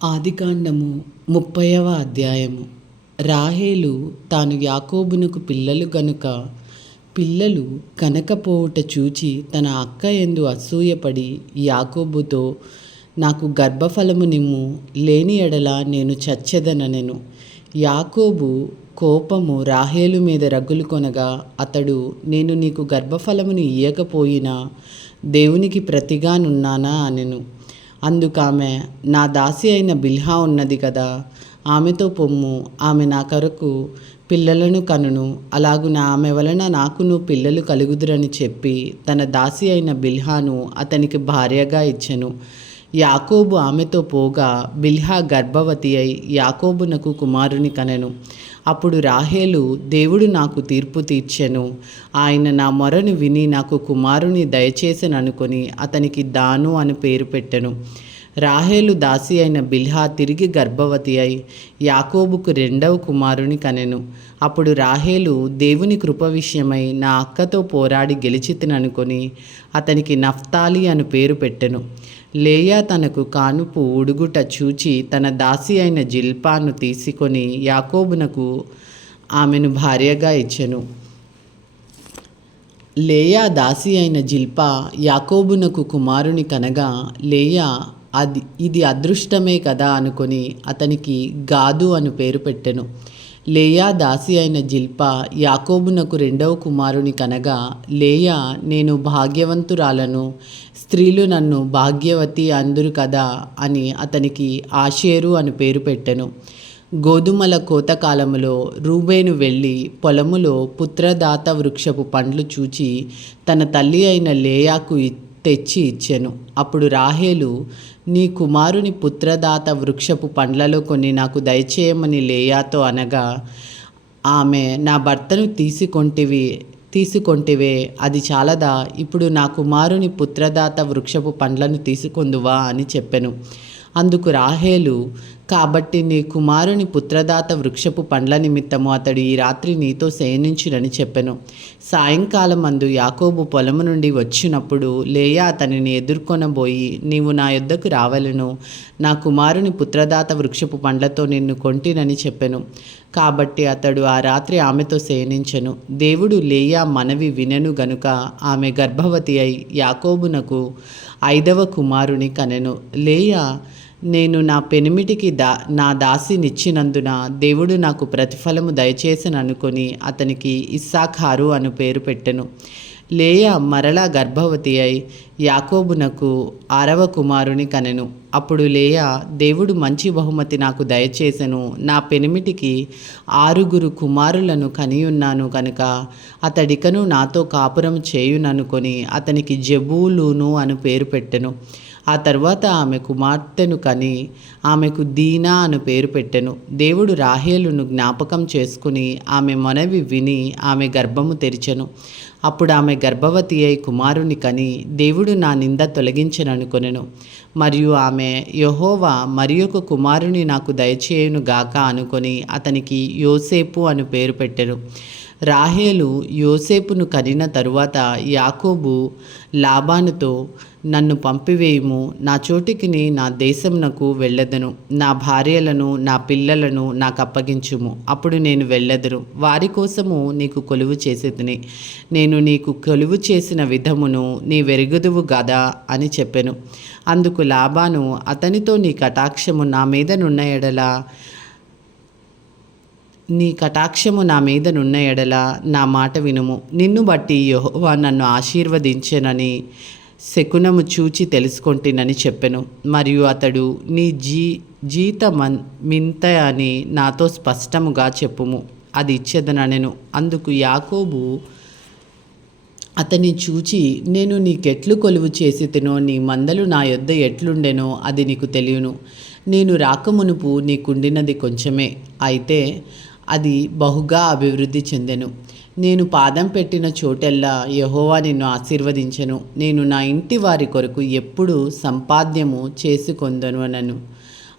ఆదికాండము 30వ అధ్యాయము. రాహేలు తాను యాకోబునకు పిల్లలు పిల్లలు కనకపోవుట చూచి తన అక్క యందు అసూయపడి యాకోబుతో, నాకు గర్భఫలము నిమ్ము, లేని ఎడల నేను చచ్చెదనెను. యాకోబు కోపము రాహేలు మీద రగులు కొనగా అతడు, నేను నీకు గర్భఫలమును ఇయ్యకపోయినా దేవునికి ప్రతిగానున్నానా అనెను. అందుకామె, నా దాసి అయిన బిల్హా ఉన్నది కదా, ఆమెతో పొమ్ము, ఆమె నా కొరకు పిల్లలను కనును, అలాగున ఆమె వలన నాకును పిల్లలు కలుగుదురని చెప్పి తన దాసి అయిన బిల్హాను అతనికి భార్యగా ఇచ్చెను. యాకోబు ఆమెతో పోగా బిల్హా గర్భవతి అయి యాకోబునకు కుమారుని కనెను. అప్పుడు రాహేలు, దేవుడు నాకు తీర్పు తీర్చెను, ఆయన నా మొరను విని నాకు కుమారుని దయచేసెననుకొని అతనికి దాను అని పేరు పెట్టెను. రాహేలు దాసి అయిన బిల్హా తిరిగి గర్భవతి అయి యాకోబుకు 2వ కుమారుని కనెను. అప్పుడు రాహేలు, దేవుని కృప విషయమై నా అక్కతో పోరాడి గెలిచితిననుకొని అతనికి నఫ్తాలి అని పేరు పెట్టెను. లేయా తనకు కానుపు ఉడుగుట చూచి తన దాసి అయిన జిల్పాను తీసుకొని యాకోబునకు ఆమెను భార్యగా ఇచ్చెను. లేయా దాసి అయిన జిల్పా యాకోబునకు కుమారుని కనగా లేయా ఇది అదృష్టమే కదా అనుకొని అతనికి గాదు అని పేరు పెట్టెను. లేయా దాసి అయిన జిల్పా యాకోబునకు 2వ కుమారుని కనగా లేయా, నేను భాగ్యవంతురాలను, స్త్రీలు నన్ను భాగ్యవతి అందురు కదా అని అతనికి ఆషేరు అని పేరు పెట్టెను. గోధుమల కోతకాలములో రూబేను వెళ్ళి పొలములో పుత్రదాత వృక్షపు పండ్లు చూచి తన తల్లి అయిన లేయాకు తెచ్చి ఇచ్చెను. అప్పుడు రాహేలు, నీ కుమారుని పుత్రదాత వృక్షపు పండ్లలో కొన్ని నాకు దయచేయమని లేయాతో అనగా ఆమె, నా భర్తను తీసుకొంటివే, అది చాలదా? ఇప్పుడు నా కుమారుని పుత్రదాత వృక్షపు పండ్లను తీసుకొందువా అని చెప్పెను. అందుకు రాహేలు, కాబట్టి నీ కుమారుని పుత్రదాత వృక్షపు పండ్ల నిమిత్తము అతడు ఈ రాత్రి నీతో శయనించునని చెప్పెను. సాయంకాలం అందు యాకోబు పొలము నుండి వచ్చినప్పుడు లేయా అతనిని ఎదుర్కొనబోయి, నీవు నా యొద్దకు రావలెను, నా కుమారుని పుత్రదాత వృక్షపు పండ్లతో నిన్ను కొంటినని చెప్పెను. కాబట్టి అతడు ఆ రాత్రి ఆమెతో శయనించెను. దేవుడు లేయా మనవి వినెను గనుక ఆమె గర్భవతి అయి యాకోబునకు 5వ కుమారుని కనెను. లేయా, నేను నా పెనిమిటికి నా దాసినిచ్చినందున దేవుడు నాకు ప్రతిఫలము దయచేసెననుకొని అతనికి ఇస్సాఖారు అను పేరు పెట్టెను. లేయా మరలా గర్భవతి అయి యాకోబునకు 6వ కుమారుని కనెను. అప్పుడు లేయా, దేవుడు మంచి బహుమతి నాకు దయచేసెను, నా పెనిమిటికి 6 కుమారులను కనియున్నాను కనుక అతడికను నాతో కాపురం చేయుననుకొని అతనికి జెబూలూను అను పేరు పెట్టెను. ఆ తర్వాత ఆమె కుమార్తెను కని ఆమెకు దీనా అను పేరు పెట్టెను. దేవుడు రాహేలును జ్ఞాపకం చేసుకుని ఆమె మనవి విని ఆమె గర్భము తెరిచెను. అప్పుడు ఆమె గర్భవతి అయి కుమారుని కని దేవుడు నా నింద తొలగించెననుకొనెను. మరియు ఆమె, యెహోవా మరి ఒక కుమారుని నాకు దయచేయును గాక అనుకొని అతనికి యోసేపు అను పేరు పెట్టెను. రాహేలు యోసేపును కనిన తరువాత యాకోబు లాబానుతో, నన్ను పంపివేయుము, నా చోటికి నా దేశమునకు వెళ్ళెదను, నా భార్యలను నా పిల్లలను నాకు అప్పగించుము, అప్పుడు నేను వెళ్ళెదను, వారి కోసము నీకు కొలువు చేసేదిని, నేను నీకు కొలువు చేసిన విధమును నీ వెరుగుదువు గదా అని చెప్పెను. అందుకు లాబాను అతనితో, నీ కటాక్షము నా మీద నున్న ఎడల నా మాట వినుము, నిన్ను బట్టి యెహోవా నన్ను ఆశీర్వదించెనని శకునము చూచి తెలుసుకొంటినని చెప్పెను. మరియు అతడు, నీ జీతమింత అని నాతో స్పష్టముగా చెప్పుము, అది ఇచ్చెదనెను. అందుకు యాకోబు అతన్ని చూచి, నేను నీకెట్లు కొలువు చేసి తినో నీ మందలు నా యొద్ద ఎట్లుండెనో అది నీకు తెలియను. నేను రాకమునుపు నీకుండినది కొంచెమే, అయితే అది బహుగా అభివృద్ధి చెందెను. నేను పాదం పెట్టిన చోటెల్లా యెహోవా నిన్ను ఆశీర్వదించెను. నేను నా ఇంటి వారి కొరకు ఎప్పుడు సంపాద్యము చేసుకొందను అనను.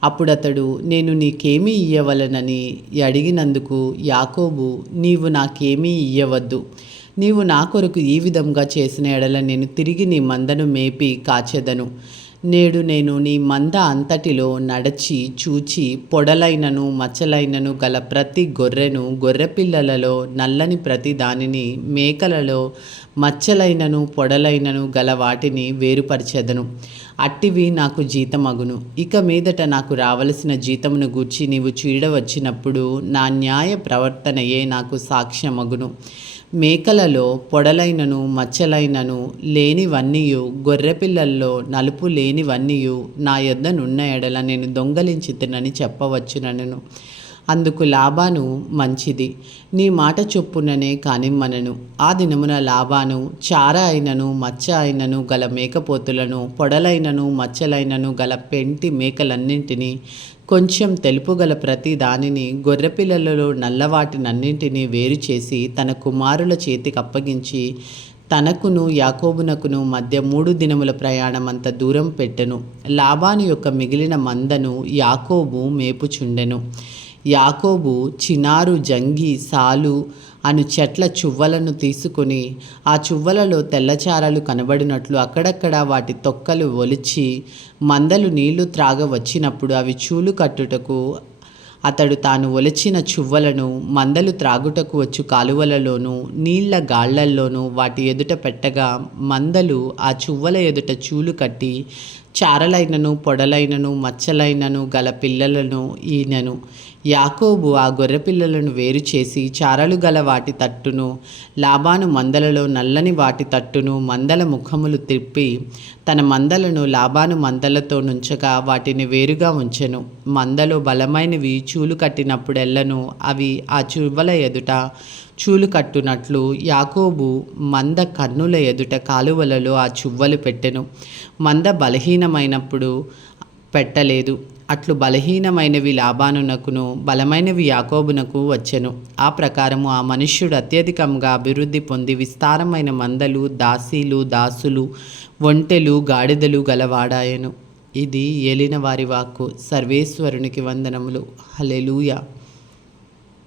అప్పుడతడు, నేను నీకేమీ ఇయ్యవలనని అడిగినందుకు యాకోబు, నీవు నాకేమీ ఇయ్యవద్దు, నీవు నా కొరకు ఈ విధంగా చేసిన ఎడల నేను తిరిగి నీ మందను మేపి కాచెదను, నేడు నేను నీ మంద అంతటిలో నడచి చూచి పొడలైనను మచ్చలైనను గల ప్రతి గొర్రెను, గొర్రెపిల్లలలో నల్లని ప్రతి దానిని, మేకలలో మచ్చలైనను పొడలైనను గల వాటిని వేరుపరచెదను. అట్టివి నాకు జీతమగును. ఇక మీదట నాకు రావలసిన జీతమును గూర్చి నీవు చూడవచ్చినప్పుడు నా న్యాయ ప్రవర్తనయే నాకు సాక్ష్యమగును. మేకలలో పొడలైనను మచ్చలైనను లేనివన్నీయు, గొర్రెపిల్లల్లో నలుపు లేనివన్నీయు నా యొద్దనున్న ఎడల నేను దొంగలించితినని చెప్పవచ్చునను. అందుకు లాబాను, మంచిది, నీ మాట చొప్పుననే కానిమ్మనెను. ఆ దినమున లాబాను చార అయినను మచ్చ అయినను గల మేకపోతులను, పొడలైనను మచ్చలైనను గల పెంటి మేకలన్నింటినీ, కొంచెం తెలుపు గల ప్రతి దానిని, గొర్రెపిల్లలలో నల్లవాటినన్నింటినీ వేరు చేసి తన కుమారుల చేతికి అప్పగించి తనకును యాకోబునకును మధ్య 3 దినముల ప్రయాణమంత దూరం పెట్టెను. లాబాను యొక్క మిగిలిన మందను యాకోబు మేపుచుండెను. యాకోబు చినారు, జంగి, సాలు అను చెట్ల చువ్వలను తీసుకొని ఆ చువ్వలలో తెల్లచారలు కనబడినట్లు అక్కడక్కడ వాటి తొక్కలు ఒలిచి మందలు నీళ్లు త్రాగ వచ్చినప్పుడు అవి చూలు కట్టుటకు అతడు తాను ఒలిచిన చువ్వలను మందలు త్రాగుటకు వచ్చు కాలువలలోనూ నీళ్ల గాళ్లల్లోనూ వాటి ఎదుట పెట్టగా మందలు ఆ చువ్వల ఎదుట చూలు కట్టి చారలైనను పొడలైనను మచ్చలైనను గల పిల్లలను ఈనెను. యాకోబు ఆ గొర్రెపిల్లలను వేరు చేసి చారలు గల వాటి తట్టును, లాబాను మందలలో నల్లని వాటి తట్టును మందల ముఖములు తిప్పి తన మందలను లాబాను మందలతో నుంచగా వాటిని వేరుగా ఉంచెను. మందలో బలమైనవి చూలు కట్టినప్పుడెల్లను అవి ఆ చువ్వల ఎదుట చూలు కట్టునట్లు యాకోబు మంద కన్నుల ఎదుట కాలువలలో ఆ చువ్వలు పెట్టెను. మంద బలహీనమైనప్పుడు పెట్టలేదు. అట్లు బలహీనమైనవి లాబానునకును బలమైనవి యాకోబునకు వచ్చెను. ఆ ప్రకారము ఆ మనుష్యుడు అత్యధికంగా అభివృద్ధి పొంది విస్తారమైన మందలు, దాసీలు, దాసులు, ఒంటెలు, గాడిదలు గలవాడాయెను. ఇది ఏలిన వారి వాక్కు. సర్వేశ్వరునికి వందనములు. హల్లెలూయా.